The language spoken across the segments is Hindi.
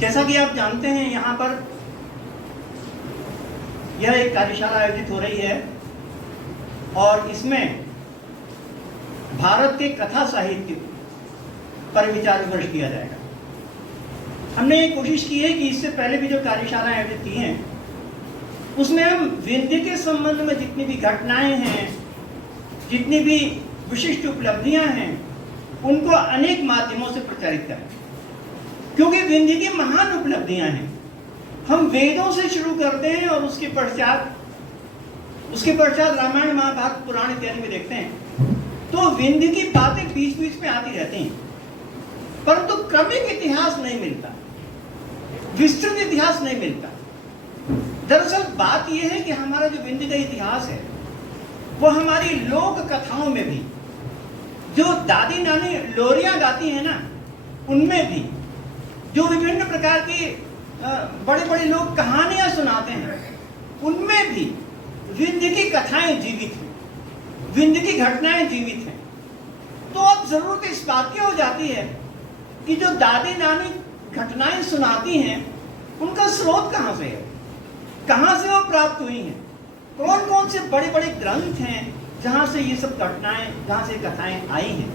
जैसा कि आप जानते हैं, यहाँ पर यह एक कार्यशाला आयोजित हो रही है और इसमें भारत के कथा साहित्य पर विचार विमर्श किया जाएगा। हमने ये कोशिश की है कि इससे पहले भी जो कार्यशाला आयोजित की हैं उसमें हम विंध्य के संबंध में जितनी भी घटनाएं हैं, जितनी भी विशिष्ट उपलब्धियां हैं, उनको अनेक माध्यमों से प्रचारित करें, क्योंकि विंध्य की महान उपलब्धियां हैं। हम वेदों से शुरू करते हैं और उसके पश्चात रामायण, महाभारत, पुराण इत्यादि में देखते हैं तो विंध्य की बातें बीच बीच में आती रहती हैं, परंतु क्रमिक इतिहास नहीं मिलता, विस्तृत इतिहास नहीं मिलता। दरअसल बात यह है कि हमारा जो विंध्य का इतिहास है वो हमारी लोक कथाओं में भी, जो दादी नानी लोरियां गाती हैं ना, उनमें भी, जो विभिन्न प्रकार की बड़े बड़े लोग कहानियां सुनाते हैं, उनमें भी विंध्य की कथाएं जीवित हैं, विंध्य की घटनाएं जीवित हैं। तो अब जरूरत इस बात की हो जाती है कि जो दादी नानी घटनाएं सुनाती हैं उनका स्रोत कहां से है, कहां से वो प्राप्त हुई हैं, कौन कौन से बड़े बड़े ग्रंथ हैं जहां से ये सब घटनाएं, जहां से कथाएं आई हैं।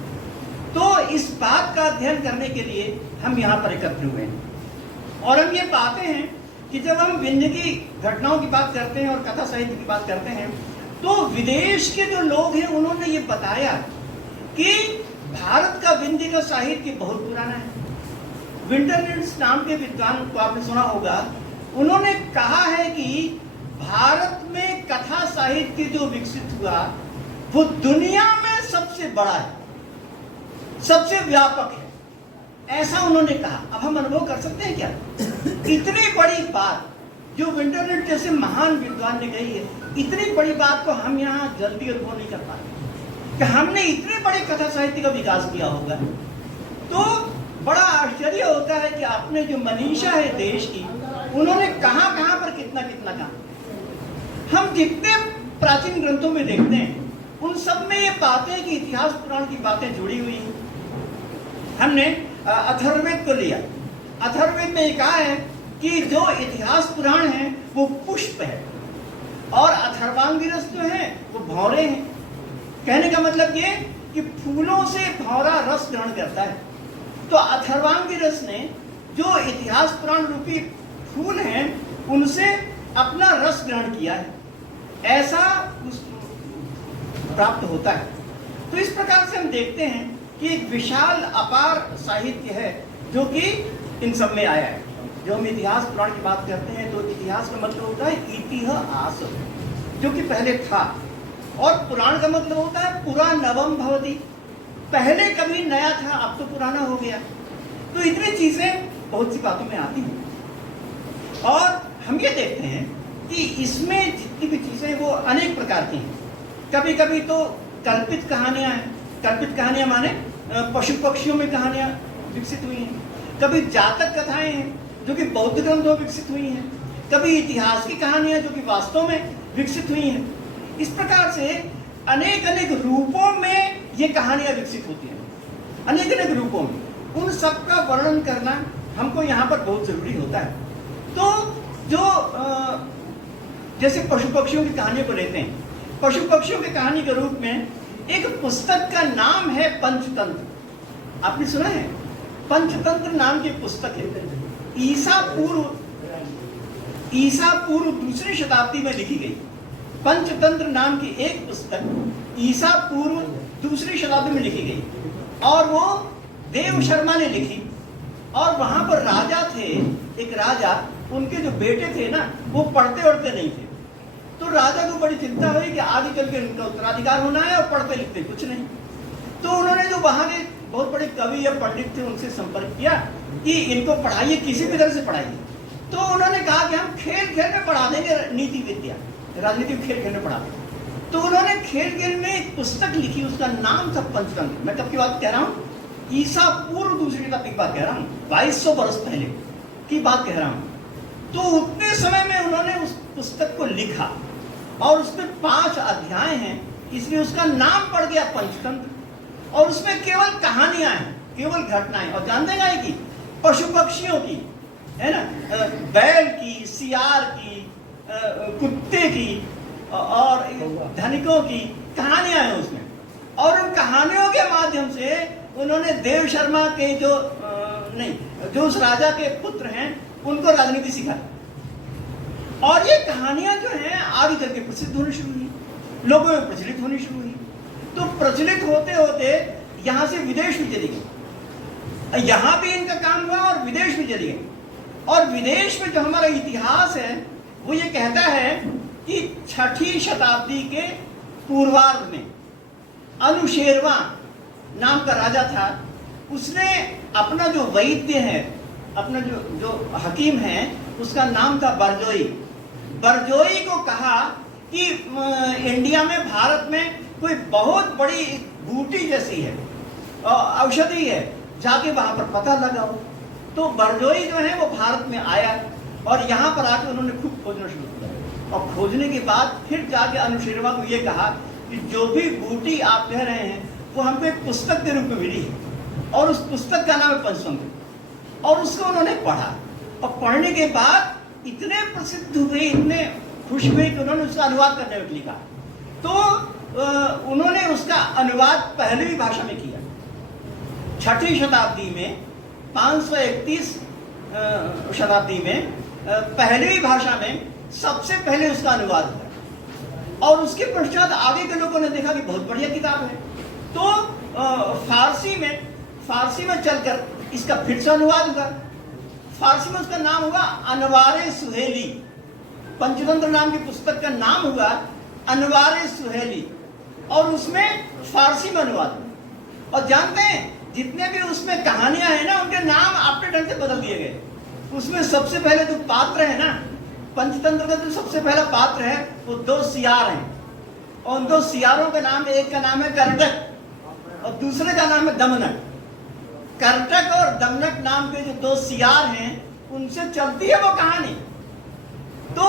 तो इस बात का अध्ययन करने के लिए हम यहाँ पर एकत्र हुए हैं और हम ये पाते हैं कि जब हम विंध्य की घटनाओं की बात करते हैं और कथा साहित्य की बात करते हैं तो विदेश के जो लोग हैं उन्होंने ये बताया कि भारत का विंध्य का साहित्य बहुत पुराना है। विंटरनिट्स नाम के विद्वान को आपने सुना होगा, उन्होंने कहा है कि भारत में कथा साहित्य जो विकसित हुआ वो दुनिया में सबसे बड़ा है, सबसे व्यापक है, ऐसा उन्होंने कहा। अब हम अनुभव कर सकते हैं क्या इतनी बड़ी बात जो विंटरनिट जैसे महान विद्वान ने कही है, इतनी बड़ी बात को हम यहाँ जल्दी अनुभव नहीं कर पाते कि हमने इतने बड़े कथा साहित्य का विकास किया होगा। तो बड़ा आश्चर्य होता है कि आपने जो मनीषा है देश की, उन्होंने कहां कहां पर कितना कितना कहा। हम जितने प्राचीन ग्रंथों में देखते हैं उन सब में ये पाते हैं कि इतिहास पुराण की बातें जुड़ी हुई हैं। हमने अथर्ववेद को लिया, अथर्ववेद में ये कहा है कि जो इतिहास पुराण है वो पुष्प है और अथर्वांगिरस जो है वो भौरे हैं। कहने का मतलब ये कि फूलों से भौरा रस ग्रहण करता है। तो अथर्वांगिरस ने जो इतिहास पुराण रूपी फूल हैं उनसे अपना रस ग्रहण किया है, ऐसा प्राप्त होता है। तो इस प्रकार से हम देखते हैं कि एक विशाल अपार साहित्य है जो कि इन सब में आया है। जो हम इतिहास पुराण की बात करते हैं तो इतिहास का मतलब होता है इतिहास, जो कि पहले था, और पुराण का मतलब होता है पुरा नवम भवति, पहले कभी नया था अब तो पुराना हो गया। तो इतनी चीजें बहुत सी बातों में आती हैं और हम ये देखते हैं कि इसमें जितनी भी चीजें वो अनेक प्रकार की हैं। कभी कभी तो कल्पित कहानियां हैं, कल्पित कहानियां माने पशु पक्षियों में कहानियां विकसित हुई हैं, कभी जातक कथाएं हैं जो कि बौद्ध ग्रंथों में विकसित हुई हैं, कभी इतिहास की कहानियां जो कि वास्तव में विकसित हुई हैं। इस प्रकार से अनेक अनेक रूपों में ये कहानियां विकसित होती हैं, अनेक अनेक रूपों में। उन सब का वर्णन करना हमको यहाँ पर बहुत जरूरी होता है। तो जो जैसे पशु पक्षियों की कहानियों को लेते हैं, पशु पक्षियों की कहानी के रूप में एक पुस्तक का नाम है पंचतंत्र। आपने सुना है? पंचतंत्र नाम की पुस्तक है, ईसा पूर्व दूसरी शताब्दी में लिखी गई। पंचतंत्र नाम की एक पुस्तक ईसा पूर्व दूसरी शताब्दी में लिखी गई और वो देव शर्मा ने लिखी। और वहां पर राजा थे, एक राजा, उनके जो बेटे थे ना वो पढ़ते उढ़ते नहीं थे। तो राजा को बड़ी चिंता हुई कि आगे चल के उनका उत्तराधिकार होना है और पढ़ते लिखते कुछ नहीं। तो उन्होंने जो वहां के बहुत बड़े कवि या पंडित थे उनसे संपर्क किया कि इनको पढ़ाइए, किसी भी तरह से पढ़ाइए। तो उन्होंने कहा कि हम खेल खेल में पढ़ा देंगे नीति विद्या, राजनीतिक खेल खेल में पढ़ा देंगे। तो उन्होंने खेल खेल में एक पुस्तक लिखी, उसका नाम था पंचतंत्र। मैं कब की बात कह रहा हूँ? ईसा पूर्व दूसरी शताब्दी की बात कह रहा हूँ, 2200 वर्ष पहले की बात कह रहा हूँ। तो उतने समय में उन्होंने उस पुस्तक को लिखा और उसमें 5 अध्याय हैं, इसलिए उसका नाम पड़ गया पंचतंत्र। और उसमें केवल कहानियां हैं, केवल घटनाएं। और जानते हैं कि पशु पक्षियों की है ना, बैल की, सियार की, कुत्ते की और धनिकों की कहानियां हैं उसमें। और उन कहानियों के माध्यम से उन्होंने देव शर्मा के जो उस राजा के पुत्र हैं उनको राजनीति सिखाई। और ये कहानियां जो हैं आगे चल के प्रसिद्ध होनी शुरू हुई, लोगों में प्रचलित होनी शुरू हुई। तो प्रचलित होते होते यहाँ से विदेश भी चली गई, यहाँ भी इनका काम हुआ और विदेश भी चली गई। और विदेश में जो हमारा इतिहास है वो ये कहता है कि 6ठी शताब्दी के पूर्वार्ध में अनुशेरवा नाम का राजा था। उसने अपना जो वैद्य है, अपना जो हकीम है, उसका नाम था बरजोई। बरजोई को कहा कि इंडिया में, भारत में कोई बहुत बड़ी बूटी जैसी है, औषधि है, जाके वहां पर पता लगाओ। तो बरजोई जो है वो भारत में आया और यहाँ पर आके उन्होंने खूब खोजना शुरू किया। और खोजने के बाद फिर जाके अनुशेरवा को ये कहा कि जो भी बूटी आप कह रहे हैं वो हमको एक पुस्तक के रूप में मिली है और उस पुस्तक का नाम है पंचतंत्र। और उसको उन्होंने पढ़ा और पढ़ने के बाद इतने प्रसिद्ध हुए, इतने खुश हुए कि उन्होंने उसका अनुवाद करने में लिखा। तो उन्होंने उसका अनुवाद पहली भाषा में किया। 6ठी शताब्दी में, 531 शताब्दी में पहली भाषा में सबसे पहले उसका अनुवाद हुआ। और उसके पश्चात आगे के लोगों ने देखा कि बहुत बढ़िया किताब है, तो फारसी में चलकर इसका फिर से अनुवाद हुआ। फारसी में उसका नाम हुआ अनवारे सुहेली। पंचतंत्र नाम की पुस्तक का नाम हुआ अनवारे सुहेली और उसमें फारसी में अनुवाद हुआ। और जानते हैं जितने भी उसमें कहानियां हैं ना, उनके नाम अपने ढंग से बदल दिए गए। उसमें सबसे पहले जो पात्र है ना, पंचतंत्र का जो सबसे पहला पात्र है वो 2 सियार हैं। और उन 2 सियारों के नाम, एक का नाम है कर्टक और दूसरे का नाम है दमनक। कर्टक और दमनक नाम के जो 2 सियार हैं उनसे चलती है वो कहानी। तो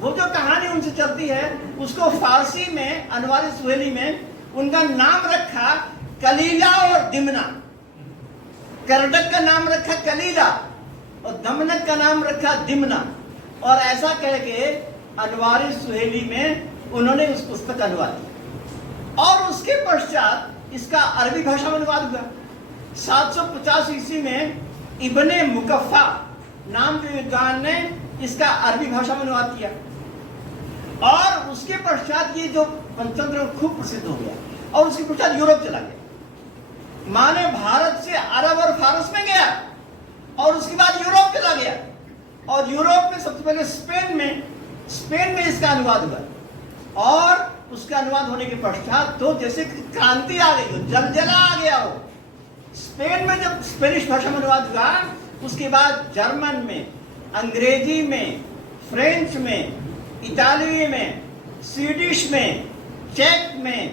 वो जो कहानी उनसे चलती है उसको फारसी में, अनवारे सुहेली में उनका नाम रखा कलीला और दिमना। कर्टक का नाम रखा कलीला और दमनक का नाम रखा दिमना। और ऐसा कह के अनवारे सुहेली में उन्होंने उस पुस्तक का अनुवाद किया। और उसके पश्चात इसका अरबी भाषा में अनुवाद हुआ। 750 ईस्वी में इब्ने मुकफ्फा नाम के विद्वान ने इसका अरबी भाषा में अनुवाद किया। और उसके पश्चात ये जो पंचतंत्र खूब प्रसिद्ध हो गया और उसके पश्चात यूरोप चला गया। माने भारत से अरब और फारस में गया और उसके बाद यूरोप चला गया। और यूरोप में सबसे पहले स्पेन में इसका अनुवाद हुआ। और उसका अनुवाद होने के पश्चात तो जैसे क्रांति आ गई हो, जलजला आ गया हो। स्पेन में जब स्पेनिश भाषा में अनुवाद हुआ, उसके बाद जर्मन में, अंग्रेजी में, फ्रेंच में, इतालवी में, स्वीडिश में, चेक में,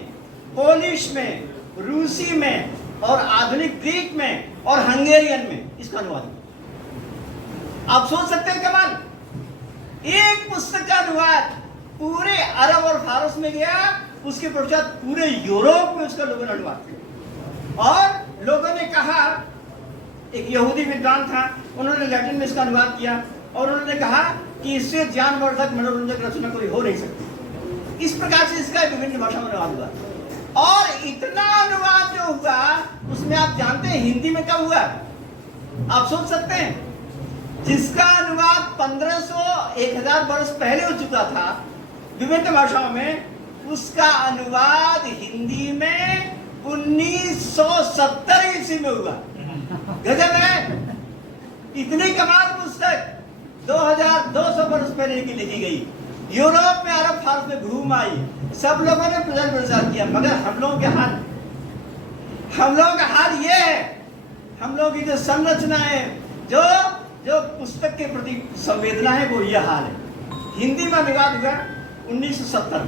पोलिश में, रूसी में और आधुनिक ग्रीक में और हंगेरियन में इसका अनुवाद हुआ। आप सोच सकते हैं कमाल, एक पुस्तक का अनुवाद पूरे अरब और फारस में गया, उसके पश्चात पूरे यूरोप में उसका लोगों ने अनुवाद किया। और लोगों ने कहा, एक यहूदी विद्वान था, उन्होंने लैटिन में इसका अनुवाद किया और उन्होंने कहा कि इससे ज्ञानवर्धक मनोरंजक रचना कोई हो नहीं सकती। इस प्रकार से इसका विभिन्न भाषा में अनुवाद हुआ। और इतना अनुवाद जो हुआ उसमें आप जानते हैं हिंदी में कब हुआ? आप सोच सकते हैं, जिसका अनुवाद 1500-1000 वर्ष पहले हो चुका था विभिन्न भाषाओं में, उसका अनुवाद हिंदी में 1970 ईस्वी में हुआ। गजब है, इतनी कमाल पुस्तक 2200 वर्ष पहले की लिखी गई, यूरोप में, अरब फारस में घूम आई, सब लोगों ने प्रचार किया। मगर हम लोगों का हाल ये है, हम लोगों की जो संरचना है, जो पुस्तक के प्रति संवेदना है, वो यह हाल है। हिंदी में अनुवाद हुआ 1970,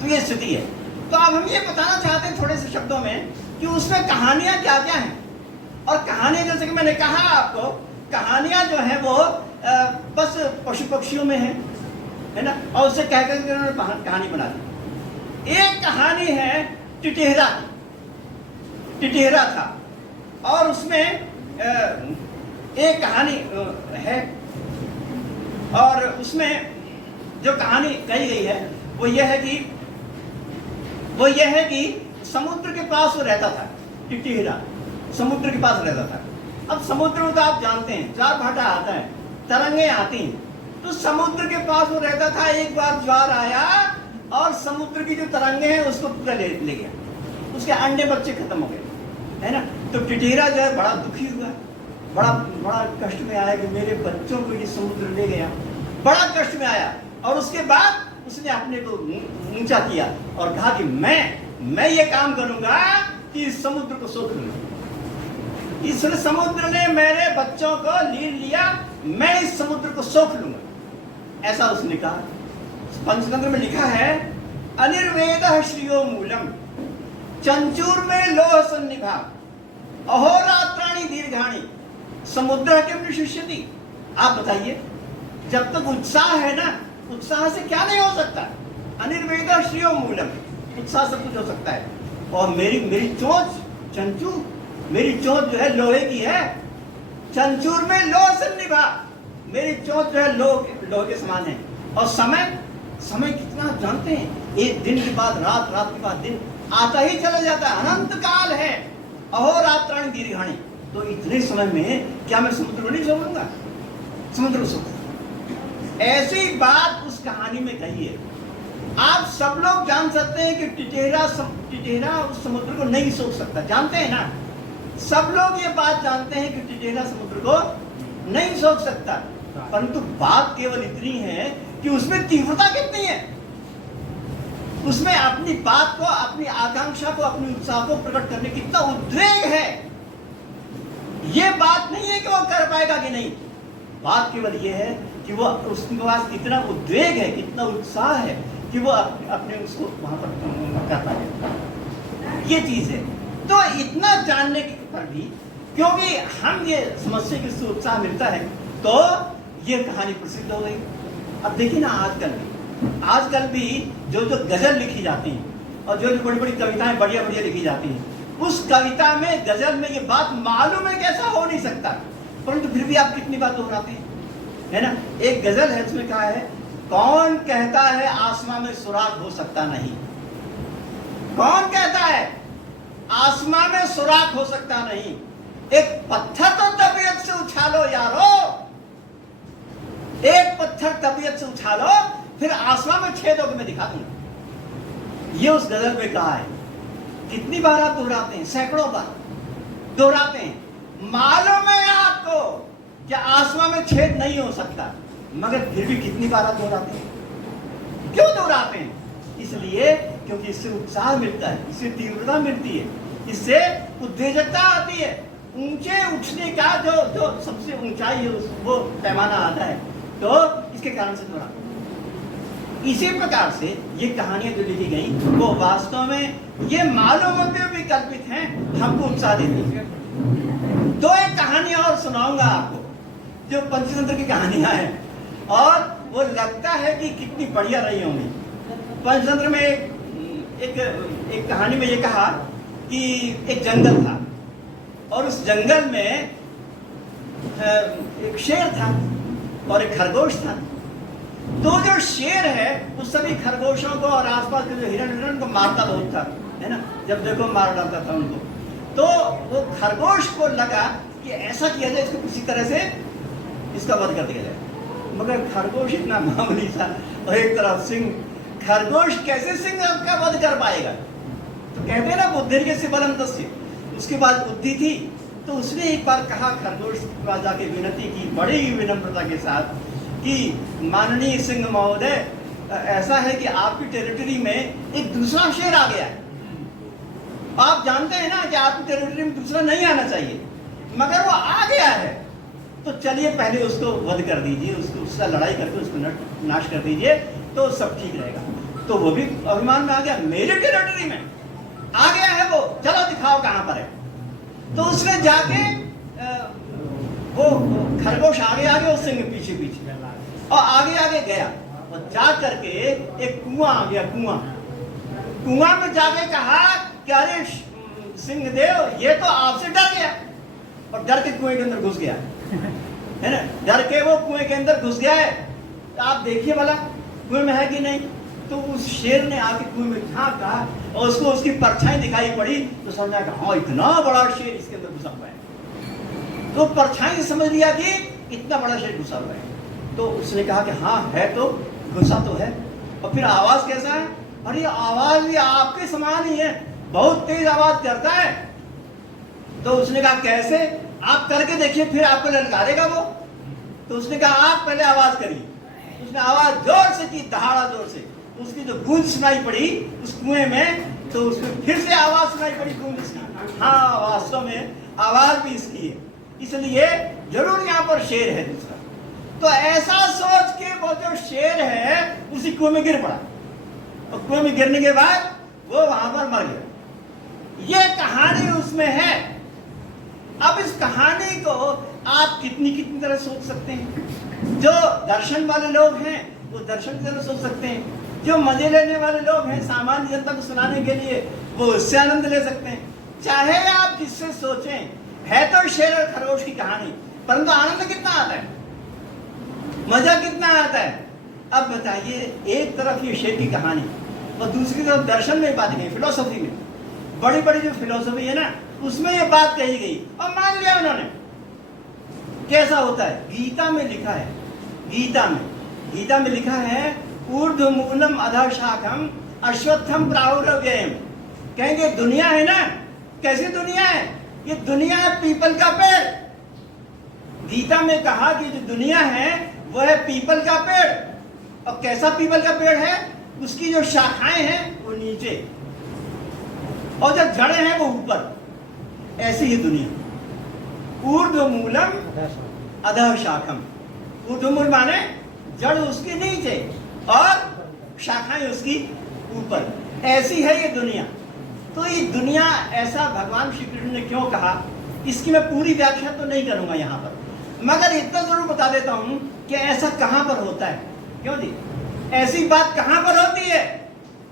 तो ये स्थिति है। तो अब हम ये बताना चाहते हैं थोड़े से शब्दों में कि उसमें कहानियां क्या क्या हैं। और कहानियां, जैसे कि मैंने कहा आपको, कहानियां जो है वो बस पशु पक्षियों में है ना, और उससे कहकर उन्होंने कहानी बना दी। एक कहानी है टिटेहरा था और उसमें एक कहानी है, और उसमें जो कहानी कही गई है वो यह है कि समुद्र के पास वो रहता था, टिटिहरा समुद्र के पास रहता था। अब समुद्र में तो आप जानते हैं ज्वार भाटा आता है, तरंगे आती हैं, तो समुद्र के पास वो रहता था। एक बार ज्वार आया और समुद्र की जो तरंगे हैं उसको पूरा ले गया, उसके अंडे बच्चे खत्म हो गए, है ना। तो टिटिहरा जो है बड़ा दुखी हुआ, बड़ा कष्ट में आया कि मेरे बच्चों को ये समुद्र ले गया, बड़ा कष्ट में आया। और उसके बाद उसने अपने को ऊंचा किया और कहा कि मैं ये काम करूंगा कि इस समुद्र को सोख लूंगा। इस समुद्र ने मेरे बच्चों को लीन लिया, मैं इस समुद्र को सोख लूंगा, ऐसा उसने कहा। पंचतंत्र में लिखा है, अनिर्वेद श्रियो मूलम चंचूर में लोह सन्निभा अहोरात्राणि दीर्घाणी समुद्र के निशिष्यति। आप बताइए, जब तक उत्साह है ना, उत्साह से क्या नहीं हो सकता। अनिर्वेद श्रियो मूलम, उत्साह सब कुछ हो सकता है। और मेरी चोंच चंचू, मेरी चोंच जो है लोहे की है, चंचूर में लोह सन्निभा, मेरी चोंच जो है लोहे के समान है। और समय कितना जानते हैं, एक दिन के बाद रात, रात के बाद दिन आता ही चला जाता है, अनंत काल है। अहोरात्राणि दीर्घाणी, तो इतने समय में क्या मैं समुद्र को नहीं छोड़ूंगा, समुद्र को सोच। ऐसी बात उस कहानी में कही है। आप सब लोग जान सकते हैं कि टिटिहरा उस समुद्र को नहीं सोच सकता, जानते हैं ना, सब लोग ये बात जानते हैं कि टिटिहरा समुद्र को नहीं सोच सकता। परंतु बात केवल इतनी है कि उसमें तीव्रता कितनी है, उसमें अपनी बात को, अपनी आकांक्षा को, अपनी उत्साह को प्रकट करने की कितना उद्वेग है। ये बात नहीं है कि वो कर पाएगा कि नहीं, बात केवल ये है कि वो उसके पास इतना उद्वेग है, कितना उत्साह है कि वो अपने उसको वहां पर कर पाएगा। ये चीज है। तो इतना जानने पर भी, क्योंकि हम ये समझते कि उससे उत्साह मिलता है, तो ये कहानी प्रसिद्ध हो गई। अब देखिए ना, आजकल भी जो गजल लिखी जाती है और जो बड़ी बड़ी कविताएं बढ़िया लिखी जाती हैं, उस कविता में, गजल में ये बात मालूम है कि ऐसा हो नहीं सकता, परंतु फिर भी आप कितनी बात दोहराते हैं, है ना। एक गजल है, उसमें कहा है, कौन कहता है आसमां में सुराख हो सकता नहीं। कौन कहता है आसमां में सुराख हो सकता नहीं। एक पत्थर तो तबीयत से उछालो यारो, एक पत्थर तबीयत से उछालो, फिर आसमां में छेद होकर मैं दिखा दूंगा। ये उस गजल में कहा है। कितनी बार आप दोहराते हैं, सैकड़ों बार दोहराते हैं। मालूम है आपको कि आसमां में छेद नहीं हो सकता, मगर फिर भी कितनी बार आप दोहराते हैं। क्यों दोहराते हैं? इसलिए क्योंकि इससे उत्साह मिलता है, इससे तीव्रता मिलती है, इससे उद्वेजकता आती है, ऊंचे उठने का जो सबसे ऊंचाई है वो पैमाना आता है, तो इसके कारण से दोहराते हैं। इसी प्रकार से ये कहानियां जो लिखी गई वो वास्तव में ये मालूम होते हुए भी कल्पित हैं, हमको उत्साह देती है। तो एक कहानी और सुनाऊंगा आपको, जो पंचतंत्र की कहानियां हैं, और वो लगता है कि कितनी बढ़िया रही होंगी। पंचतंत्र में एक कहानी में ये कहा कि एक जंगल था और उस जंगल में एक शेर था और एक खरगोश था। तो जो शेर है वो सभी खरगोशों को और आसपास के जो हिरण को मारता बहुत था, है ना, जब देखो मार डालता था उनको। तो वो खरगोश को लगा कि ऐसा किया जाए, इसको किसी तरह से इसका वध कर दिया जाए, मगर खरगोश इतना मामूली था और एक तरफ सिंह, खरगोश कैसे सिंह का वध कर पाएगा। तो कहते हैं ना, बुद्धि से बलम तस्य, उसके बाद बुद्धि थी। तो उसने एक बार कहा, खरगोश के पास जाके विनती की बड़ी विनम्रता के साथ कि माननीय सिंह महोदय, ऐसा है कि आपकी टेरिटरी में एक दूसरा शेर आ गया है। आप जानते हैं ना कि आपकी टेरिटरी में दूसरा नहीं आना चाहिए, मगर वो आ गया है, तो चलिए पहले उसको वध कर दीजिए, उसका लड़ाई करके उसको नाश कर दीजिए, तो सब ठीक रहेगा। तो वो भी अभिमान में आ गया, मेरे टेरिटरी में आ गया है वो, चलो दिखाओ कहां पर है। तो उसने जाके वो खरगोश आगे आगे, उस सिंह पीछे पीछे, और आगे आगे गया और जा करके एक कुआं आ गया। कुआं में जाके कहा कि अरे सिंह देव, ये तो आपसे डर गया, और डर के कुएं के अंदर घुस गया। है ना, डर के वो कुएं के अंदर घुस गया है। तो आप देखिए भला कुएं में है कि नहीं। तो उस शेर ने आके कुएं में झांका और उसको उसकी परछाई दिखाई पड़ी, तो समझा कि हाँ इतना बड़ा शेर इसके अंदर घुसा हुआ है। तो परछाई से समझ लिया कि इतना बड़ा शेर घुसा हुआ है। तो उसने कहा कि हाँ है तो, घुसा तो है। और फिर आवाज कैसा है? अरे आवाज भी आपके समान ही है, बहुत तेज आवाज करता है। तो उसने कहा कैसे? आप करके देखिए फिर आपको ललकारेगा वो। तो उसने कहा आप पहले आवाज करिए। उसने आवाज जोर से की, दहाड़ा जोर से। उसकी जो गूंज सुनाई पड़ी उस कुएं में, तो उसमें फिर से आवाज सुनाई पड़ी गूंज इसकी। हाँ वास्तव में आवाज भी इसकी है, इसलिए जरूर यहाँ पर शेर है दूसरा। तो ऐसा सोच के वो जो शेर है उसी कुएं में गिर पड़ा, और कुएं में गिरने के बाद वो वहां पर मर गया। ये कहानी उसमें है। अब इस कहानी को आप कितनी कितनी तरह सोच सकते हैं। जो दर्शन वाले लोग हैं वो दर्शन की तरह सोच सकते हैं, जो मजे लेने वाले लोग हैं सामान्य जनता को सुनाने के लिए वो उससे आनंद ले सकते हैं। चाहे आप जिससे सोचें, है तो शेर और खरगोश की कहानी, परंतु आनंद कितना आता है, मजा कितना आता है। अब बताइए, एक तरफ ये शेर की कहानी और दूसरी तरफ दर्शन में बात कही, फिलोसफी में बड़ी बड़ी जो फिलोसफी है ना उसमें ये बात कही गई और मान लिया उन्होंने। कैसा होता है? गीता में लिखा है, गीता में लिखा है ऊर्ध्वमूलम अधः शाखम अश्वत्थम प्राहुरव्ययम। कहेंगे दुनिया है ना, कैसी दुनिया है? ये दुनिया है पीपल का पेड़। गीता में कहा कि जो दुनिया है वो है पीपल का पेड़। और कैसा पीपल का पेड़ है? उसकी जो शाखाएं हैं वो नीचे और जो जड़ें हैं वो ऊपर। ऐसी ही दुनिया। ऊर्ध्वमूलम अधः शाखम। ऊर्ध्वमूल माने जड़ उसकी नीचे और शाखाएं उसकी ऊपर। ऐसी है ये दुनिया। तो ये दुनिया ऐसा भगवान श्री कृष्ण ने क्यों कहा, इसकी मैं पूरी व्याख्या तो नहीं करूंगा यहाँ पर, मगर इतना जरूर बता देता हूं कि ऐसा कहां पर होता है। क्यों जी? ऐसी बात कहां पर होती है?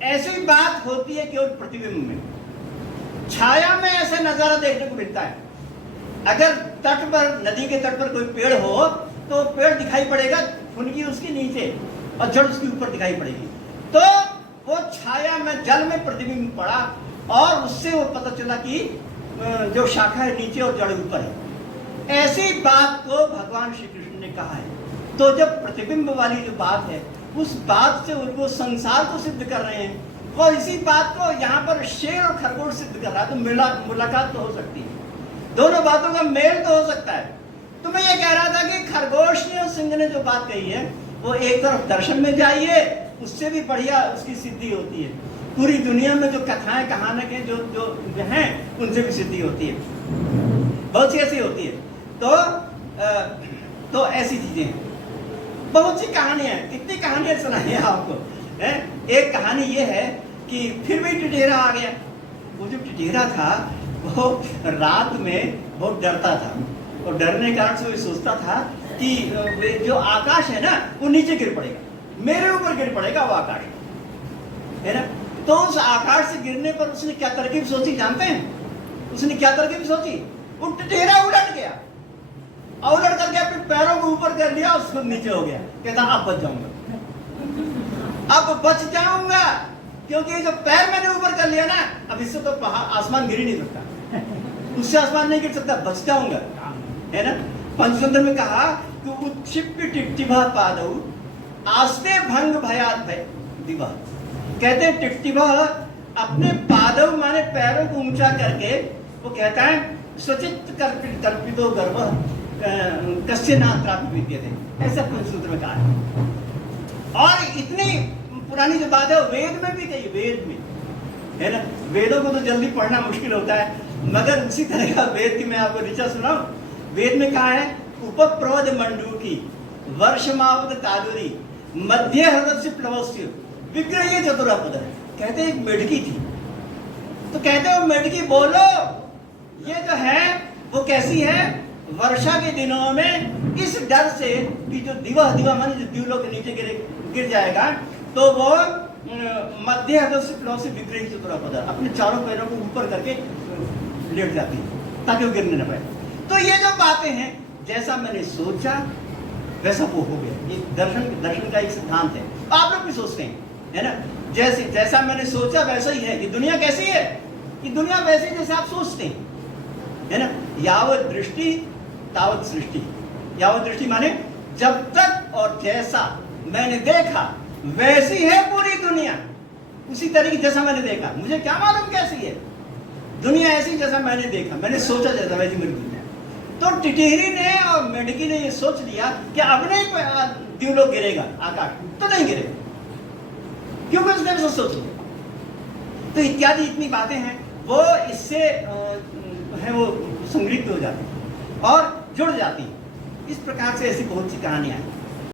ऐसी बात होती है केवल प्रतिबिंब में, छाया में ऐसा नजारा देखने को मिलता है। अगर तट पर, नदी के तट पर कोई पेड़ हो तो पेड़ दिखाई पड़ेगा, फुनगी उसकी नीचे और जड़ उसके ऊपर दिखाई पड़ेगी। तो वो छाया में जल में प्रतिबिंब पड़ा और उससे वो पता चला कि जो शाखा है नीचे और जड़ ऊपर है। ऐसी बात को भगवान श्री कृष्ण ने कहा है। तो जब प्रतिबिंब वाली जो बात है उस बात से उनको संसार को सिद्ध कर रहे हैं और इसी बात को यहाँ पर शेर और खरगोश सिद्ध कर रहा है। तो मुलाकात तो हो सकती है, दोनों बातों का मेल तो हो सकता है। तो मैं ये कह रहा था कि खरगोश ने और सिंह ने जो बात कही है वो एक तरफ दर्शन में जाइए, उससे भी बढ़िया उसकी सिद्धि होती है। पूरी दुनिया में जो कथाएं कहानियां जो हैं उनसे भी सिद्धि होती है, बहुत सी ऐसी होती है। तो ऐसी चीजें हैं, बहुत सी कहानियां हैं। कितनी कहानियां सुनाई है आपको है? एक कहानी ये है कि फिर भी टिटेरा आ गया। वो जो टिटेरा था वो रात में बहुत डरता था और डरने के कारण से वो सोचता था कि जो आकाश है ना वो नीचे गिर पड़ेगा, मेरे ऊपर गिर पड़ेगा वो आकाश, है ना। तो उस आकाश से गिरने पर उसने क्या तरकीब सोची जानते हैं? उसने क्या तरकीब सोची? वो टिटेरा उलट गया और उलट करके अपने पैरों को ऊपर कर लिया, उसको नीचे हो गया। कहता अब बच जाऊंगा, अब बच जाऊंगा, क्योंकि जो पैर मैंने ऊपर कर लिया ना अब इससे तो आसमान गिर ही नहीं सकता, उससे आसमान नहीं गिर सकता, बच जाऊंगा, है ना। पंचतंत्र में कहा कि उत्क्षिप्य टिट्टिभा पादौ आस्ते भंग भयात भय दिवा। कहते हैं टिट्टिभा अपने पादव माने पैरों को ऊंचा करके वो कहता है स्वचित कल्पितो गर्व कस्य नात्रापि विद्यते, ऐसा पंचतंत्र में कहा है। और इतनी पुरानी जो बात है वेद में भी कही, वेद में, है ना। वेदों को तो जल्दी पढ़ना मुश्किल होता है, मगर उसी तरह का वेद की मैं आपको ऋचा सुनाऊं। वेद में कहा है उपप्रवद मंडूकी वर्षमावत तादुरी मध्य हृदय प्लवस्य विग्रह चतुरापद। कहते एक मेढकी थी, तो कहते वो मेढकी बोलो ये जो है वो कैसी है? वर्षा के दिनों में इस डर से कि जो दिवा माने जो दिवलों के नीचे गिर जाएगा, तो वो मध्य हृदय से प्लव से विग्रह चतुरापद अपने चारों पैरों को ऊपर करके लेट जाती है ताकि वो गिरने न पाए। तो ये जो बातें हैं जैसा मैंने सोचा वैसा वो हो गया। ये दर्शन का एक सिद्धांत है। आप लोग भी सोचते हैं, है ना, जैसा मैंने सोचा वैसा ही है। ये दुनिया कैसी है? ये दुनिया वैसी जैसे आप सोचते हैं, है ना। यावत दृष्टि तावत सृष्टि। यावत दृष्टि माने जब तक और जैसा मैंने देखा वैसी है पूरी दुनिया, उसी तरीके जैसा मैंने देखा। मुझे क्या मालूम कैसी है दुनिया? ऐसी जैसा मैंने देखा, मैंने सोचा जैसा वैसी मेरी दुनिया। तो टिटहरी ने और मेंढकी ने ये सोच लिया कि अब नहीं द्यूलोक गिरेगा आकाश, तो नहीं गिरेगा, क्योंकि उसने ऐसा सोच लिया। तो इत्यादि इतनी बातें हैं, वो इससे है वो संग्रहित हो जाती हैं और जुड़ जाती हैं। इस प्रकार से ऐसी बहुत सी कहानियां हैं।